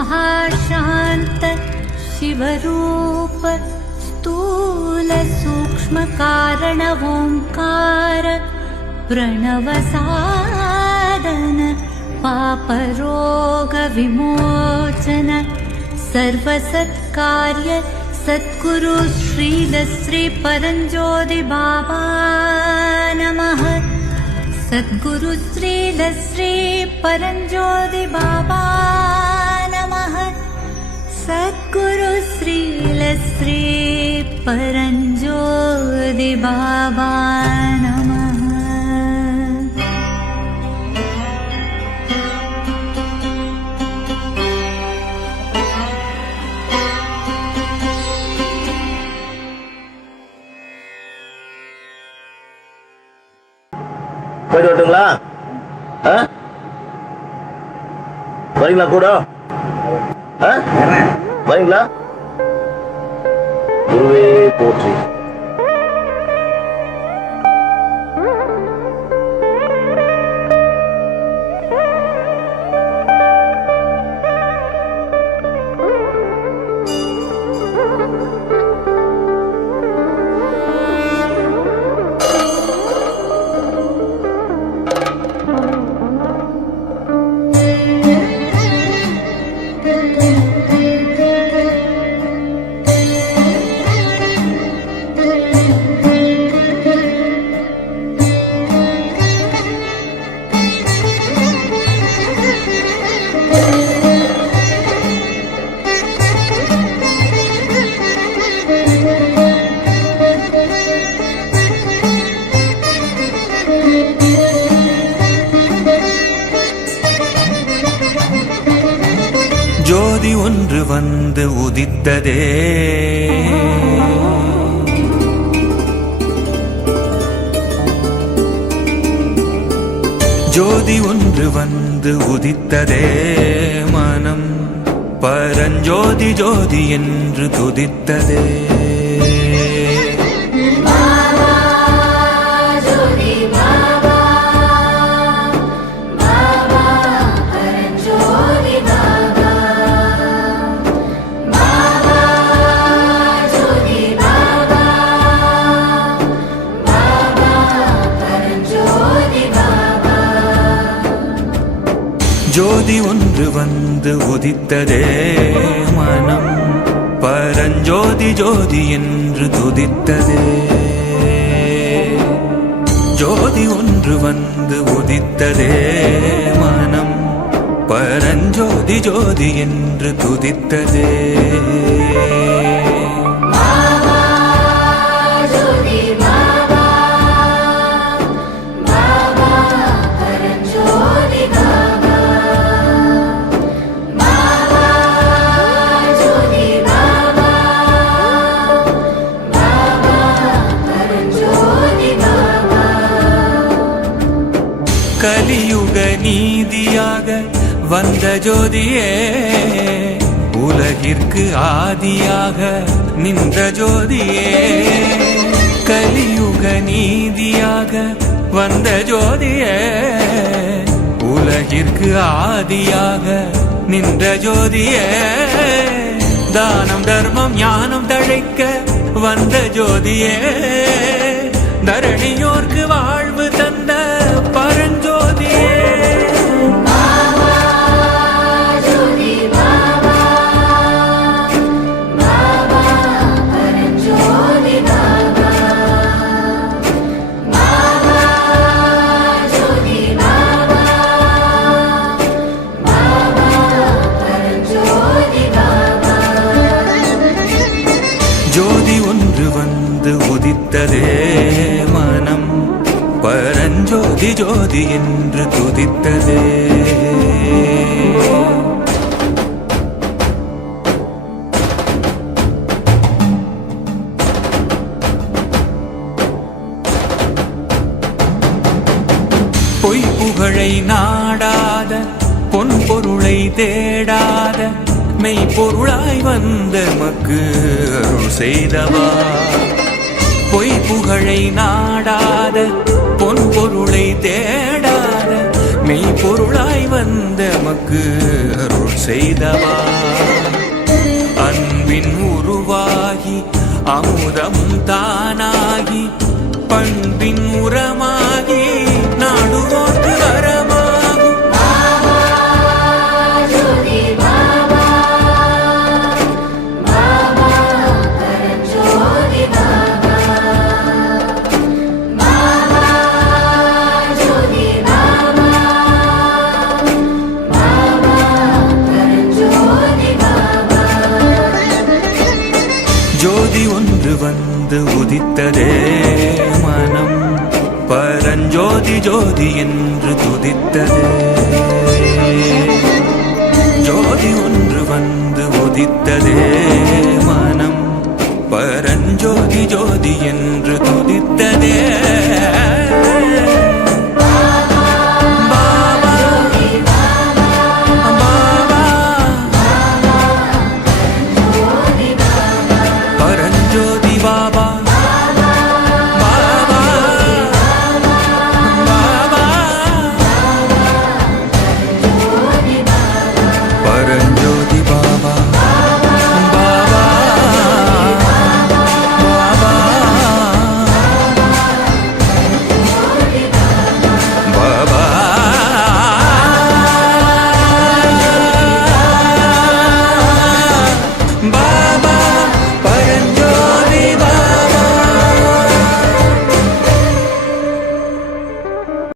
महाशान्त शिवरूप स्थूल सूक्ष्म कारण ओंकार प्रणव साधन पापरोग विमोचन सर्वसत्कार्य सद्गुरु श्री परंजोति बाबा नमः। सद्गुरु श्री परंजोति बाबा नमः। सद्गुरु श्री परंजोति बाबा नमः। போயிட்டு வரட்டுங்களா? வரீங்களா கூட? வரீங்களா? குருவே போற்றி. ஜோதி ஒன்று வந்து உதித்ததே, ஜோதி ஒன்று வந்து உதித்ததே, மனம் பரஞ்சோதி ஜோதி என்று துதித்ததே. ஜோதி ஒன்று வந்து உதித்ததே, மனம் பரஞ்சோதி ஜோதி என்று துதித்ததே. ஜோதி ஒன்று வந்து உதித்ததே, மனம் பரஞ்சோதி ஜோதி என்று துதித்ததே. கலியுக நீதியாக வந்த ஜோதியே, உலகிற்கு ஆதியாக நின்ற ஜோதியே. கலியுக நீதியாக வந்த ஜோதியே, உலகிற்கு ஆதியாக நின்ற ஜோதியே. தானம் தர்மம் ஞானம் தழைக்க வந்த ஜோதியே, தரணியோர்க்கு வாழ்வு தந்த பரஞ்சோதியே. ஜோதி ஒன்று வந்து உதித்ததே, மனம் பரஞ்சோதி ஜோதி என்று துதித்ததே. பொய் புகழை நாடாத பொன் பொருளை தேடாத மெய்ப்பொருளாய் வந்த மக்கு அருள் செய்தவா. பொய் புகழை நாடாத பொன் பொருளை தேடாத மெய்ப்பொருளாய் வந்த எமக்கு அருள் செய்தவா அன்பின் உருவாகி அமுதம் தானாகி பண்பின் உரமாகி நாடுவோர்க்கு வரமாகும் ஜோதி ஒன்று வந்து உதித்ததே மனம் பரஞ்சோதி ஜோதி என்று துதித்ததே ஜோதி ஒன்று வந்து உதித்ததே மனம் பரஞ்சோதி ஜோதி என்று